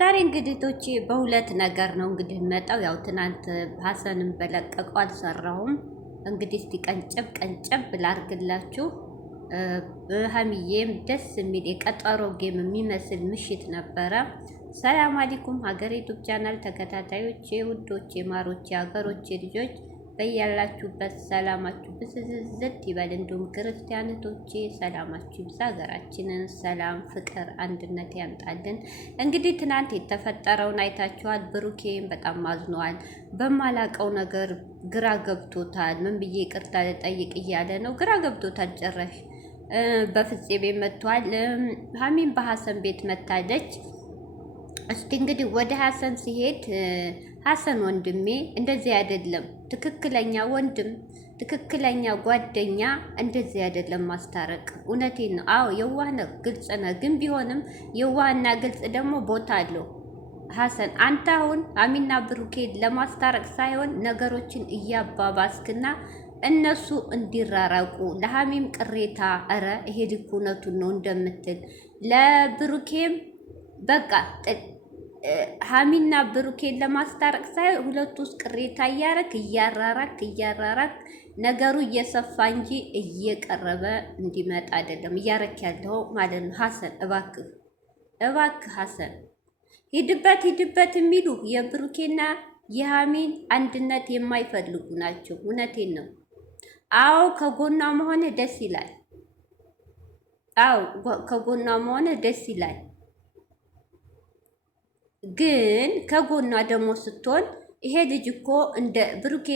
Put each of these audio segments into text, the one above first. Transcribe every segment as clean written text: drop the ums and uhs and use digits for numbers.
ዛሬ እንግዲህ ቶቼ በሁለት ነገር ነው እንግዲህ መጣው። ያው ትናንት ሀሰንም በለቀቀው አልሰራሁም። እንግዲህ እስቲ ቀንጨብ ቀንጨብ ላርግላችሁ። ሀሚዬም ደስ የሚል የቀጠሮ ጌም የሚመስል ምሽት ነበረ። ሰላም አለይኩም ሀገሬ ዩቲዩብ ቻናል ተከታታዮቼ፣ ውዶቼ፣ ማሮቼ፣ ሀገሮቼ ልጆች በያላችሁበት ሰላማችሁ ብዝዝት ይበል። እንዲሁም ክርስቲያኖቶቼ ሰላማችሁ ይብዛ። ሀገራችንን ሰላም፣ ፍቅር፣ አንድነት ያምጣልን። እንግዲህ ትናንት የተፈጠረውን አይታችኋል። ብሩኬም በጣም አዝኗል። በማላቀው ነገር ግራ ገብቶታል። ምን ብዬ ይቅርታ ልጠይቅ እያለ ነው። ግራ ገብቶታል ጭራሽ። በፍፄ ቤት መጥቷል። ሀሚን በሀሰን ቤት መታለች። እስቲ እንግዲህ ወደ ሀሰን ሲሄድ ሀሰን ወንድሜ እንደዚህ አይደለም። ትክክለኛ ወንድም፣ ትክክለኛ ጓደኛ እንደዚህ አይደለም ማስታረቅ። እውነቴን ነው። አዎ የዋህ ነህ፣ ግልጽ ነህ። ግን ቢሆንም የዋህና ግልጽ ደግሞ ቦታ አለው። ሀሰን አንተ አሁን ሀሚና ብሩኬን ለማስታረቅ ሳይሆን ነገሮችን እያባባስክና እነሱ እንዲራራቁ ለሀሚም ቅሬታ፣ እረ ይሄ ልክ እውነቱን ነው እንደምትል ለብሩኬም በቃ ሀሚና ብሩኬን ለማስታረቅ ሳይሆን ሁለቱ ውስጥ ቅሬታ እያራራክ ነገሩ እየሰፋ እንጂ እየቀረበ እንዲመጣ አይደለም እያረክ ያለው ማለት ነው። ሀሰን እባክህ ሀሰን ሂድበት የሚሉ የብሩኬና የሀሚን አንድነት የማይፈልጉ ናቸው። እውነቴን ነው። አዎ ከጎኗ መሆን ደስ ይላል። ከጎኗ መሆን ደስ ይላል። ግን ከጎኗ ደግሞ ስትሆን ይሄ ልጅ እኮ እንደ ብሩኬ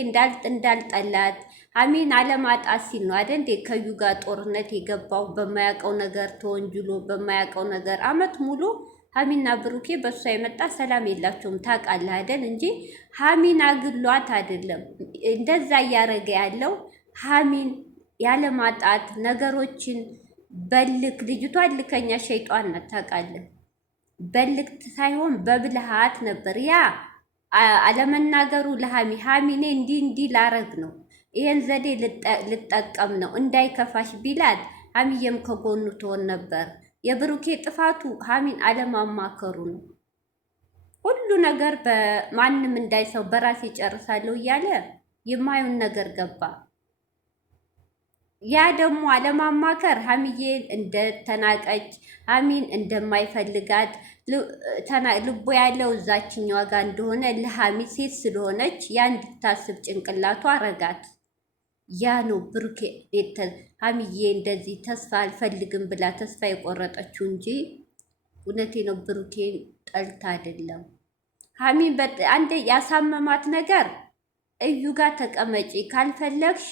እንዳልጠላት ሀሚን አለማጣት ሲል ነው አይደል እንዴ ከዩ ጋር ጦርነት የገባው በማያውቀው ነገር ተወንጅሎ በማያውቀው ነገር አመት ሙሉ ሀሚና ብሩኬ በሷ የመጣ ሰላም የላቸውም ታውቃለህ አይደል እንጂ ሀሚን አግሏት አይደለም እንደዛ እያረገ ያለው ሀሚን ያለማጣት ነገሮችን በልክ ልጅቷ ልከኛ ሸይጧን ናት ታውቃለህ በልክት ሳይሆን በብልሃት ነበር ያ አለመናገሩ ለሀሚ እኔ እንዲህ ላረግ ነው ይሄን ዘዴ ልጠቀም ነው እንዳይከፋሽ ቢላት ሀሚዬም ከጎኑ ትሆን ነበር። የብሩኬ ጥፋቱ ሀሚን አለማማከሩ ነው። ሁሉ ነገር በማንም እንዳይሰው በራሴ ጨርሳለሁ እያለ የማየውን ነገር ገባ። ያ ደግሞ አለማማከር ሀሚዬን እንደተናቀች ሀሚን እንደማይፈልጋት ልቦ ያለው እዛችኛዋ ጋር እንደሆነ ለሀሚ ሴት ስለሆነች ያ እንድታስብ ጭንቅላቷ አረጋት። ያ ነው ብሩኬ ሀሚዬ እንደዚህ ተስፋ አልፈልግም ብላ ተስፋ የቆረጠችው እንጂ እውነቴ ነው ብሩኬን ጠልታ አይደለም። ሀሚ አንድ ያሳመማት ነገር እዩ ጋር ተቀመጪ ካልፈለግሽ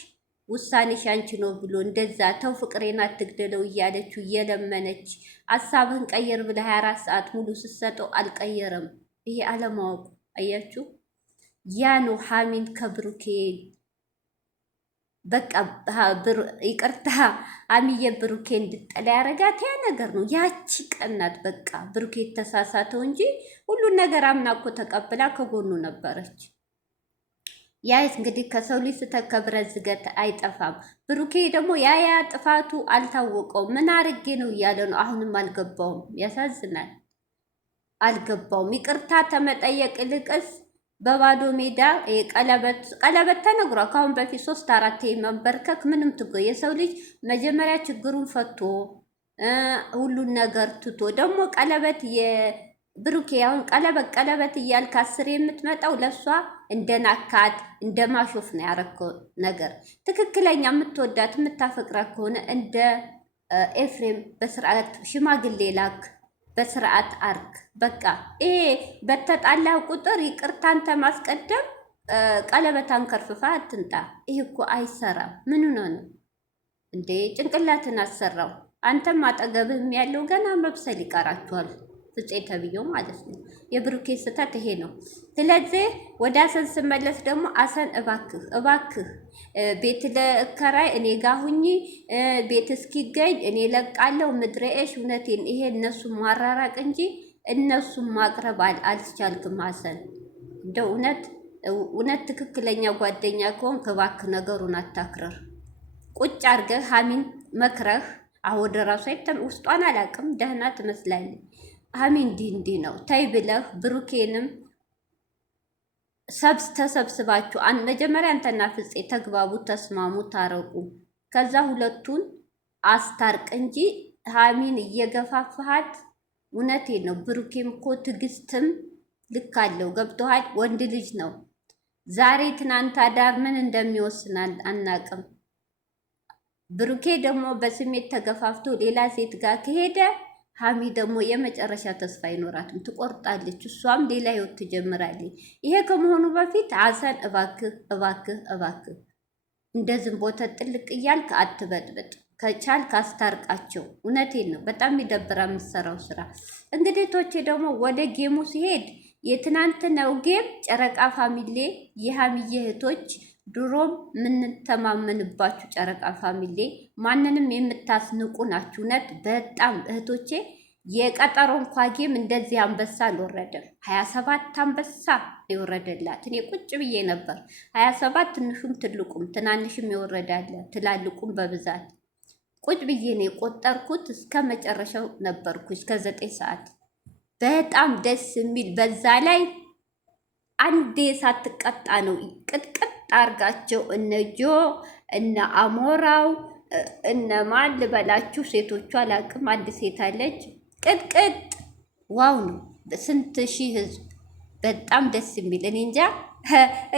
ውሳኔሽ አንቺ ነው ብሎ እንደዛ ተው ፍቅሬን አትግደለው እያለችው እየለመነች ሀሳብህን ቀየር ብለ 24 ሰዓት ሙሉ ስትሰጠው አልቀየረም። ይሄ አለማወቁ አያችሁ። ያ ነው ሀሚን ከብሩኬ በቃ ይቅርታ ሀሚዬ ብሩኬ እንድጠላ ያረጋት ያ ነገር ነው። ያቺ ቀናት በቃ ብሩኬ ተሳሳተው እንጂ ሁሉን ነገር አምና እኮ ተቀብላ ከጎኑ ነበረች። ያ እንግዲህ ከሰው ልጅ ስተከብረ ዝገት አይጠፋም። ብሩኬ ደግሞ ያ ጥፋቱ አልታወቀውም። ምን አርጌ ነው እያለ ነው። አሁንም አልገባውም። ያሳዝናል። አልገባውም። ይቅርታ ተመጠየቅ ልቅስ በባዶ ሜዳ ቀለበት ተነግሯል። ካሁን በፊት 3-4 መንበርከክ ምንም ትጎ የሰው ልጅ መጀመሪያ ችግሩን ፈቶ ሁሉን ነገር ትቶ ደግሞ ቀለበት ብሩኬ አሁን ቀለበት እያልክ 10 የምትመጣው ለሷ እንደናካት እንደማሾፍ ነው ያረከው ነገር። ትክክለኛ የምትወዳት የምታፈቅራት ከሆነ እንደ ኤፍሬም በስርዓት ሽማግሌ ላክ፣ በስርዓት አርግ። በቃ ይሄ በተጣላ ቁጥር ይቅርታን ተማስቀደም ቀለበታን ከርፍፋ አትንጣ። ይሄ እኮ አይሰራም። ምን ነው እንዴ? ጭንቅላትን አሰራው። አንተም አጠገብህም ያለው ገና መብሰል ይቀራችኋል። ፍፄ ተብዬው ማለት ነው። የብሩኬ ስህተት ይሄ ነው። ስለዚህ ወደ አሰን ስመለስ ደግሞ አሰን እባክህ ቤት ለከራይ እኔ ጋ ሁኚ፣ ቤት እስኪገኝ እኔ ለቃለው ምድረኤሽ። እውነቴን ይሄ እነሱን ማራራቅ እንጂ እነሱን ማቅረብ አልቻልክም አሰን። እንደው እውነት ትክክለኛ ጓደኛ ከሆንክ እባክህ ነገሩን አታክረር። ቁጭ አርገህ ሀሚን መክረህ አወደ ራሷ ውስጧን አላቅም ደህና ትመስላለች ሀሚ እንዲህ ነው ታይ ብለህ ብሩኬንም ተሰብስባችሁ መጀመሪያ አንተና ፍፄ ተግባቡ፣ ተስማሙ፣ ታረቁ። ከዛ ሁለቱን አስታርቅ እንጂ ሀሚን እየገፋፋሃት። እውነቴ ነው። ብሩኬም እኮ ትዕግስትም ልክ አለው። ገብቶሃል? ወንድ ልጅ ነው። ዛሬ ትናንት አዳር ምን እንደሚወስን አናቅም። ብሩኬ ደግሞ በስሜት ተገፋፍቶ ሌላ ሴት ጋር ከሄደ ሀሚ ደግሞ የመጨረሻ ተስፋ አይኖራትም፣ ትቆርጣለች። እሷም ሌላ ህይወት ትጀምራለች። ይሄ ከመሆኑ በፊት ሀሰን እባክህ እባክህ እባክህ እንደ ዝንቦተ ጥልቅ እያልክ አትበጥብጥ። ከቻልክ አስታርቃቸው። እውነቴን ነው። በጣም ይደብራ የምትሰራው ስራ። እንግዲህ ቶቼ ደግሞ ወደ ጌሙ ሲሄድ የትናንትናው ጌም ጨረቃ ፋሚሌ የሀሚዬ እህቶች ድሮም የምንተማመንባችሁ ጨረቃ ፋሚሌ ማንንም የምታስንቁ ናችሁ። እውነት በጣም እህቶቼ፣ የቀጠሮ እንኳ ጌም እንደዚህ አንበሳ አልወረደም። 27 አንበሳ የወረደላት እኔ ቁጭ ብዬ ነበር። 27 ትንሹም ትልቁም ትናንሽም የወረዳለ ትላልቁም በብዛት ቁጭ ብዬ ነው የቆጠርኩት። እስከ መጨረሻው ነበርኩ እስከ 9 ሰዓት። በጣም ደስ የሚል በዛ ላይ አንዴ ሳትቀጣ ነው ቅጥቅጥ አርጋቸው እነ ጆ እነ አሞራው እነ ማን ልበላችሁ ሴቶቹ አላቅም። አንድ ሴት አለች ቅጥቅጥ። ዋው ነው ስንት ሺህ ህዝብ። በጣም ደስ የሚል እኔ እንጃ።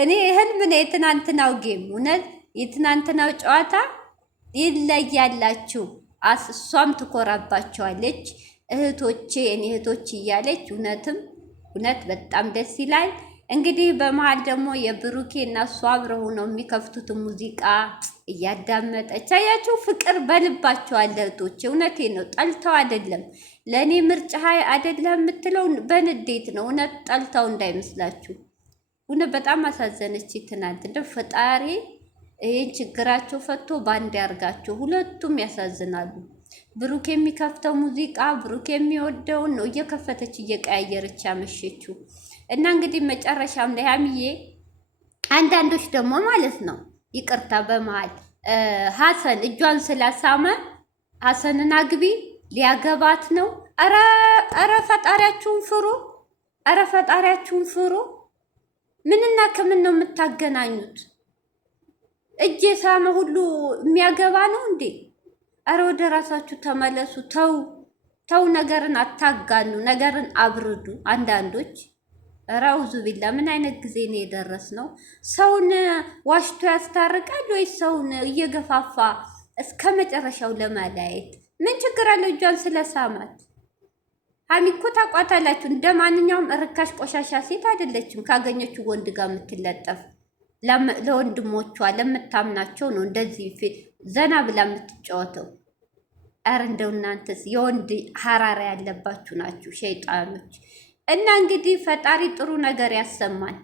እኔ ህልም ነው የትናንትናው ጌም። እውነት የትናንትናው ጨዋታ ይለያላችሁ። እሷም ትኮራባቸዋለች። እህቶቼ እኔ እህቶች እያለች እውነት በጣም ደስ ይላል። እንግዲህ በመሀል ደግሞ የብሩኬ እና እሷ አብረው ነው የሚከፍቱት ሙዚቃ እያዳመጠች አያችሁ። ፍቅር በልባቸው አለ እህቶቼ። እውነቴ ነው። ጠልተው አይደለም። ለእኔ ምርጫ አይደለም የምትለው በንዴት ነው። እውነት ጠልተው እንዳይመስላችሁ። እውነት በጣም አሳዘነች ትናንት። እንደው ፈጣሪ ይህን ችግራቸው ፈቶ በአንድ ያርጋቸው። ሁለቱም ያሳዝናሉ። ብሩክ የሚከፍተው ሙዚቃ ብሩክ የሚወደውን ነው እየከፈተች እየቀያየረች ያመሸችው። እና እንግዲህ መጨረሻም ላይ ሀሚዬ አንዳንዶች ደግሞ ማለት ነው ይቅርታ በመሃል ሀሰን እጇን ስላሳመ ሀሰንን አግቢ ሊያገባት ነው። ኧረ ፈጣሪያችሁን ፍሩ! ኧረ ፈጣሪያችሁን ፍሩ! ምንና ከምን ነው የምታገናኙት? እጅ የሳመ ሁሉ የሚያገባ ነው እንዴ? ኧረ ወደ ራሳችሁ ተመለሱ። ተው፣ ነገርን አታጋኑ፣ ነገርን አብርዱ። አንዳንዶች ራውዙ ቢላ ምን አይነት ጊዜ ነው የደረስነው? ሰውን ዋሽቶ ያስታርቃል ወይስ ሰውን እየገፋፋ እስከ መጨረሻው ለማለያየት? ምን ችግር አለው እጇን ስለሳማት? ሀሚ እኮ ታቋታላችሁ። እንደ ማንኛውም ርካሽ ቆሻሻ ሴት አይደለችም። ካገኘችው ወንድ ጋር የምትለጠፍ ለወንድሞቿ ለምታምናቸው ነው እንደዚህ ዘና ብላ የምትጫወተው። ኧረ እንደው እናንተስ የወንድ ሀራራ ያለባችሁ ናችሁ ሸይጣኖች። እና እንግዲህ ፈጣሪ ጥሩ ነገር ያሰማን።